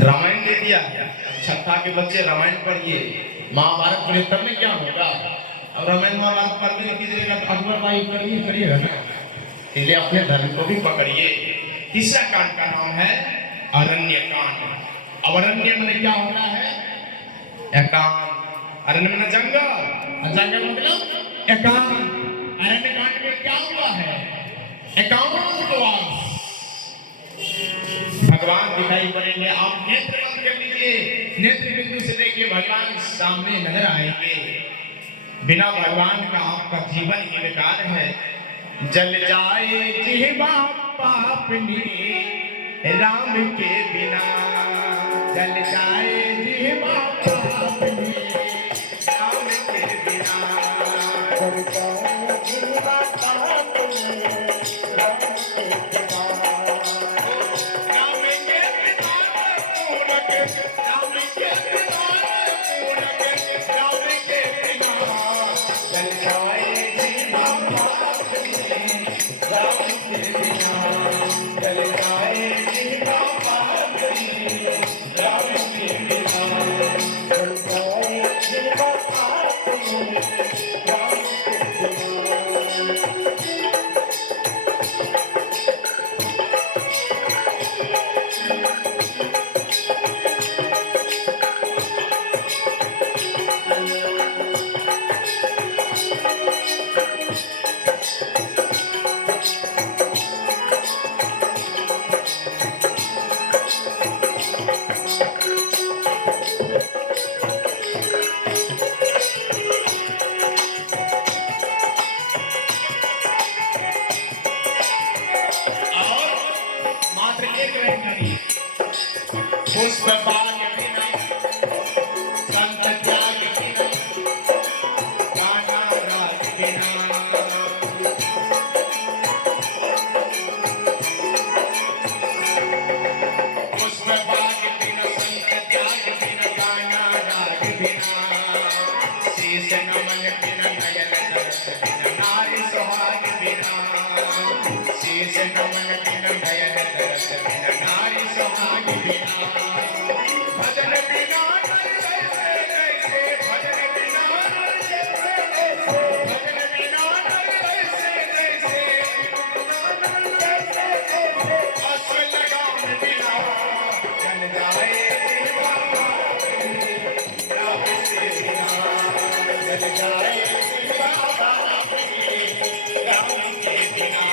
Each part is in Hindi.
रामायण दे दिया, छठा के बच्चे रामायण पढ़िए, महाभारत पढ़िए, तब में क्या होगा। अब रामायण महाभारत पढ़ने की जगह तो अकबर भाई करिएगा ना, इसलिए अपने धर्म को भी पकड़िए। तीसरा कांड का नाम है अरण्य कांड। अब अरण्य में क्या हो रहा है? एकांत। अरण्य में जंगल, जंगल मतलब एकांत। अरण्य कांड में क्या हुआ है? एकांतवास। भगवान दिखाई पड़ेंगे। आप नेत्र बंद कर लीजिए, नेत्र बिंदु से देखिए भगवान सामने नजर आएंगे। बिना भगवान का आपका जीवन ही बेकार है। जल जाए जिह्वा पापनी राम के बिना, जल जाए जिह्वा पापनी राम के बिना, जल जाए जिह्वा पापनी राम के बिना, राम के बिना पूरक, राम के बिना पूरक, राम के बिना जल जाए जिह्वा पापनी राम के बिना, जल जाए जिह्वा पापनी राम के बिना, जल जाए जिह्वा पापनी राम के बिना। पुष्प बाग बिना, संत त्याग बिना, गाना राग बिना, पुष्प बाग बिना, संत त्याग बिना, गाना राग बिना, शीश नमन बिना, नयन दर्श बिना, नारी सुहाग बिना, शीश नमन बिना, नयन दर्श बिना, नारी सुहाग बिना, भजन बिना नर कैसे कैसे, भजन बिना नर कैसे कैसे, भजन बिना नर कैसे कैसे, अश्व लगाम बिना जल जाए जिह्वा पापनी राम के बिना, जल जाए जिह्वा पापनी राम के बिना,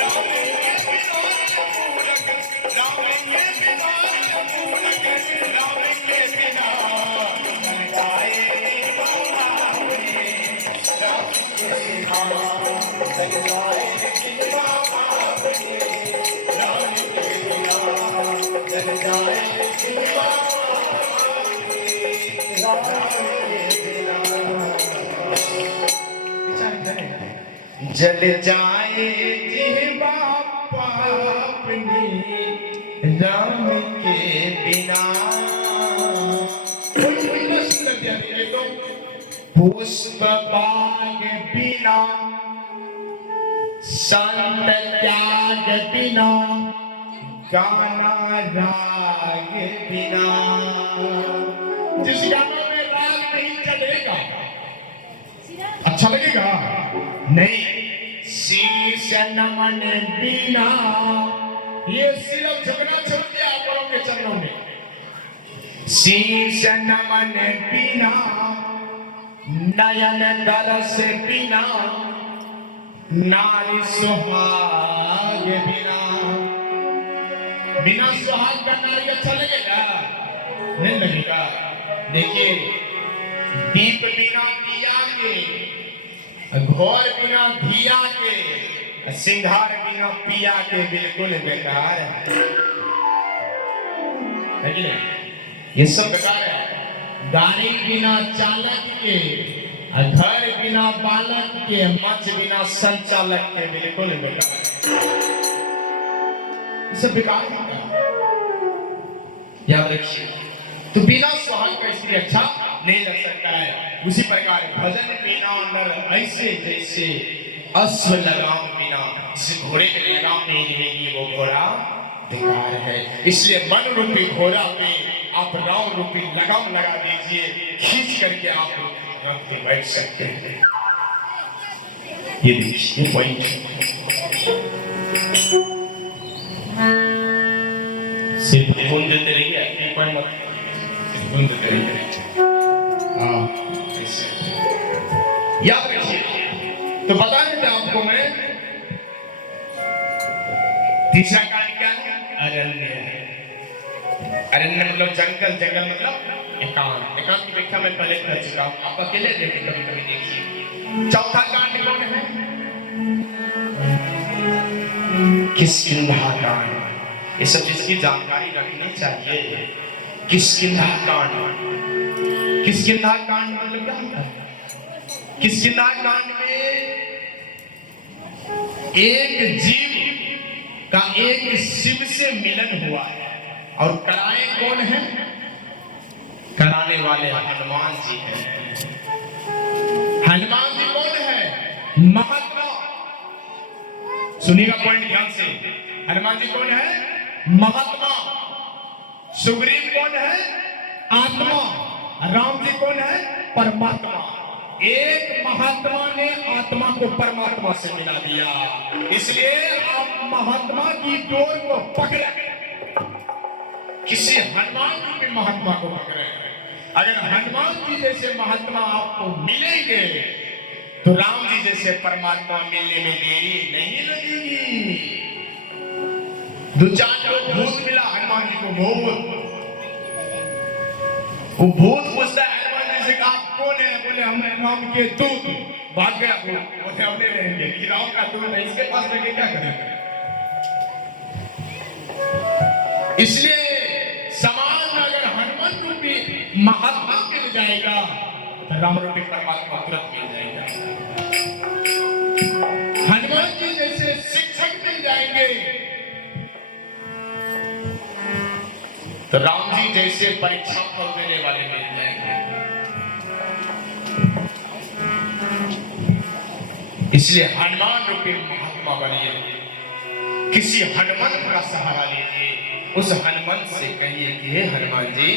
राम के बिना पूरक, राम के बिना पूरक, राम के बिना जल जाए जिह्वा पापनी राम के बिना, जल जाए जिह्वा पापनी राम के बिना, जल जाए जिह्वा पापनी राम के बिना। विचार करें, जल जाए जिह्वा पापनी राम के बिना। पुष्प बाग बिना, संत त्याग बिना, गाना राग बिना। जिस गाना में राग नहीं चलेगा अच्छा लगेगा नहीं। शीश नमन बिना, ये सिर्फ झुकना छोड़ दिया बड़ों के चरणों में। शीश नमन बिना, नयन दरस बिना, नारी सुहाग बिना। बिना सुहाग का नारी अच्छा लगेगा नहीं लगेगा। देखिए, दीप बिना दिया के, घोर बिना धिया के, सिंगार बिना पिया के बिल्कुल बेकार है कि नहीं? ये सब बेकार है। गाड़ी बिना चालक के, घर बिना बालक के, मंच बिना संचालक के बिल्कुल बेकार है। ये सब बेकार है। याद रखिए, तो बिना सुहाग का स्त्री अच्छा नहीं लग सकता है। उसी प्रकार भजन बिना नर ऐसे जैसे अश्व लगाम बिना, जिस घोड़े के लगाम नहीं रहेगी वो घोड़ा बेकार है। इसलिए मन रूपी घोड़ा पे आप राम रूपी लगाम लगा दीजिए, खींच करके आप रथ पे बैठ सकते हैं। ये देखिए पॉइंट सिर्फ ध्यान देते रहिए, अपने पॉइंट मत ध्यान देते रहिए। हाँ ऐसे याद रखिए। तो बता देता आपको मैं, तीसरा कांड क्या है? अरण्य। अरण्य मतलब जंगल, जंगल मतलब एकांत। एकांत की व्याख्या मैं पहले कर चुका हूं, आप अकेले देखिए, कभी कभी देखिए। चौथा कांड कौन है? किष्किंधा कांड। ये सब चीज की जानकारी रखनी चाहिए। किष्किंधा कांड, किष्किंधा कांड मतलब क्या होता है? किष्किंधा कांड में एक जीव का एक शिव से मिलन हुआ है, और कराए कौन है? कराने वाले हनुमान जी हैं। हनुमान जी कौन है? महात्मा। सुनिएगा पॉइंट ध्यान से। हनुमान जी कौन है? महात्मा। सुग्रीव कौन है? आत्मा। राम जी कौन है? परमात्मा। एक महात्मा ने आत्मा को परमात्मा से मिला दिया। इसलिए आप महात्मा की डोर को पकड़े, किसी हनुमान जी के महात्मा को पकड़े। अगर हनुमान जी जैसे महात्मा आपको मिलेंगे तो राम जी जैसे परमात्मा मिलने में देरी नहीं लगेगी। दो चार लोग भूत मिला हनुमान जी को, भूत। वो भूत पूछता है हनुमान जी से, आप कौन है? बोले हम राम के दूत। भाग गया भूत, बोले हमने रहेंगे कि राम का दूत है, इसके पास रह के क्या करेंगे? इसलिए समाज में अगर हनुमान रूपी महात्मा मिल जाएगा तो राम रूपी परमात्मा तुरंत मिल जाएगा। हनुमान जी जैसे शिक्षक मिल जाएंगे तो राम जी जैसे परीक्षा फल देने वाले मिल जाएंगे। इसलिए हनुमान रूपी महात्मा बनिए, किसी हनुमान का सहारा लीजिए। उस हनुमान से कहिए कि हे हनुमान जी,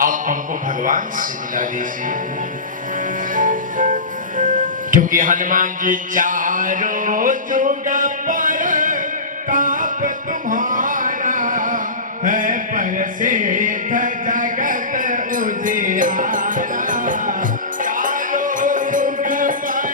आप हमको भगवान से मिला दीजिए। क्योंकि हनुमान जी चारों जुग पर ताप तुम्हारा है, प्रसिद्ध जगत उजियारा। चारों जुग पर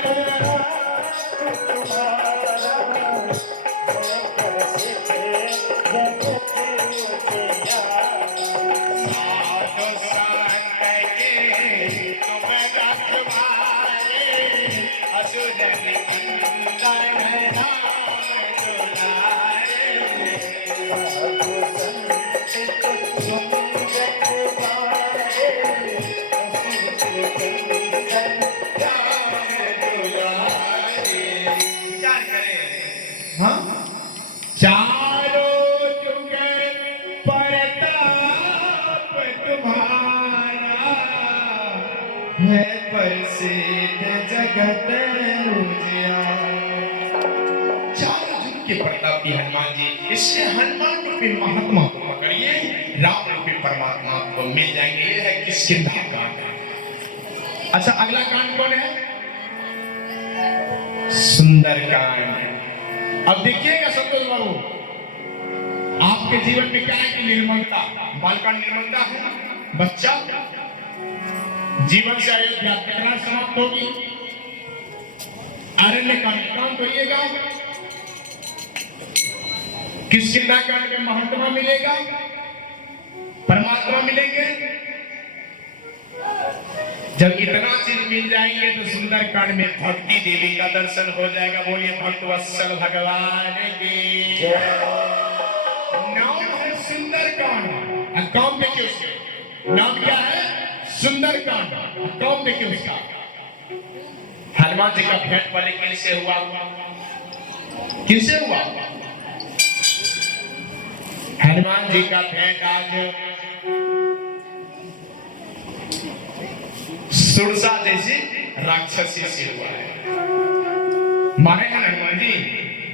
है प्रसिद्ध जगत उजियारा। चार युग के प्रतापी हनुमान जी। इसलिए हनुमान रूपी महात्मा को पकड़िए, राम रूपी परमात्मा को मिल जाएंगे। ये है किष्किंधा कांड। अच्छा, अगला कांड कौन है? सुंदर कांड। अब देखिएगा संतोष बाबू, आपके जीवन में क्या है कि निर्मलता, बालकांड निर्मलता है। बच्चा जीवन से अयोध्या तकरार समाप्त होगी, अरण्य कांड काम करिएगा, किष्किंधा कांड में महात्मा मिलेगा, परमात्मा मिलेंगे। जब इतना चीज मिल जाएंगे तो सुंदर कांड में भक्ति देवी का दर्शन हो जाएगा। बोलिए भक्त वत्सल भगवान की नाम है सुंदर कांड। काम देखिए उसके नाम क्या है? सुंदर कांड। काम देखिए उसका। हनुमान जी का भेंट पहले किससे हुआ? किससे हुआ? हनुमान जी का भेंट आज सुरसा जैसी राक्षसी से हुआ है। मारे हैं हनुमान जी?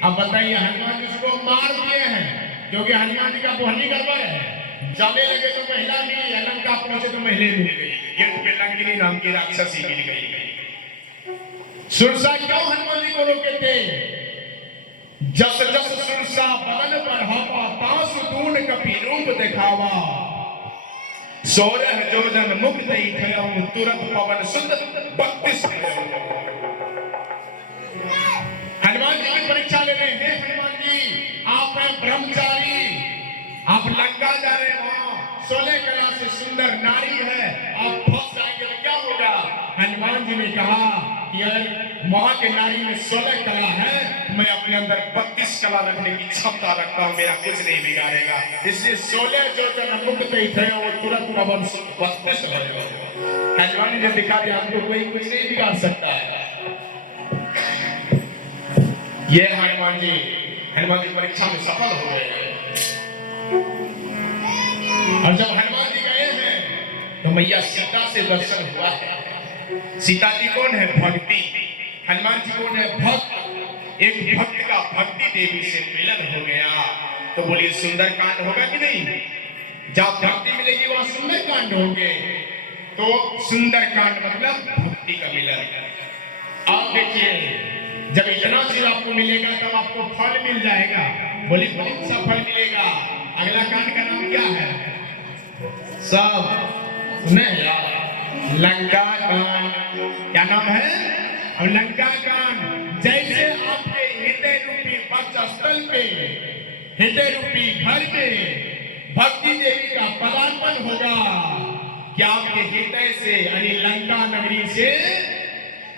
अब बताइए, हनुमान जी उसको मार दिए हैं, क्योंकि हनुमान जी का बोहनी गड़बड़ है। जाने लगे तो महिला मिली, लंका पहुंचे तो महिले मिल गई, गिरत पे लंकिनी नाम की राक्षसी मिल गई। सुरसा क्यों हनुमान जी को रोके थे? जस जस सुरसा बदन बढ़ावा, तासु दून कपि रूप दिखावा। 16 जोजन मुक्त ही थयो, तुरंत पवन सुत 32 हनुमान जी की परीक्षा ले रहे हैं। हनुमान जी आप हैं ब्रह्मचारी, आप लंका जा रहे हो, 16 कला से सुंदर नारी है, आप फंस जाएंगे तो क्या होगा? हनुमान जी ने कहा कि अगर वहां के नारी में 16 कला है, मैं अपने अंदर 32 कला रखने की क्षमता रखता हूं, मेरा कुछ नहीं बिगाड़ेगा। इसलिए 16 जो जन मुक्त ही थे वो तुरंत पवन सुत 32 हो गए। हनुमान जी ने दिखा दिया हमको कोई कुछ नहीं बिगाड़ सकता है। ये हनुमान जी परीक्षा में सफल हो गए। और जब हनुमान जी गए हैं तो मैया सीता से दर्शन हुआ है। सीता जी कौन है? भक्ति। हनुमान जी कौन है? भक्त। एक भक्त का भक्ति देवी से मिलन हो गया तो बोलिए सुंदर कांड होगा कि नहीं? जब भक्ति मिलेगी वहां सुंदर कांड होंगे। तो सुंदर कांड मतलब भक्ति का मिलन। आप देखिए जब इतना चीज आपको मिलेगा तब आपको फल मिल जाएगा। बोले कौन सा फल मिलेगा? अगला कांड का नाम क्या है? सब नहीं यार, लंका कांड। क्या नाम है? और लंका कांड। जैसे आपके हृदय रूपी वक्षस्थल पे, हृदय रूपी घर में भक्ति देवी का पदार्पण होगा, क्या आपके हृदय से यानी लंका नगरी से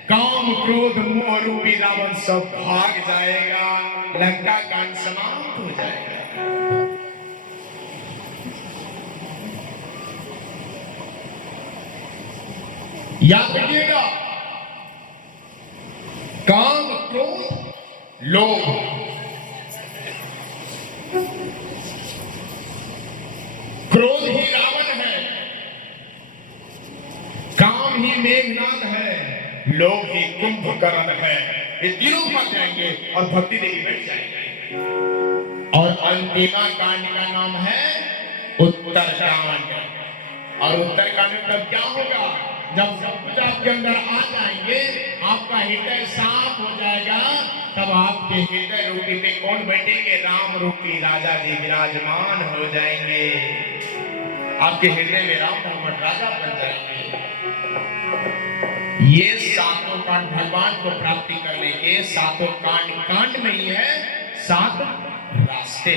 काम क्रोध मोह रूपी रावण सब भाग जाएगा, लंका कांड समाप्त हो जाएगा। याद रखिएगा, काम क्रोध लोभ, क्रोध ही रावण है, काम ही मेघनाद है, लोग ही कुंभकर्ण है। ये तीनों मर जाएंगे और भक्ति देवी बैठ जाएंगे। और अंतिमा कांड का नाम है उत्तरकांड। और उत्तरकांड में तब क्या होगा? जब सब कुछ आपके अंदर आ जाएंगे, आपका हृदय साफ हो जाएगा, तब आपके हृदय रूपी पे कौन बैठेंगे? राम रूपी राजा जी विराजमान हो जाएंगे। आपके हृदय में राम मोहम्मद राजा बन जाएंगे। ये सातों कांड भगवान को प्राप्ति करने के सातों कांड में ही है 7 रास्ते।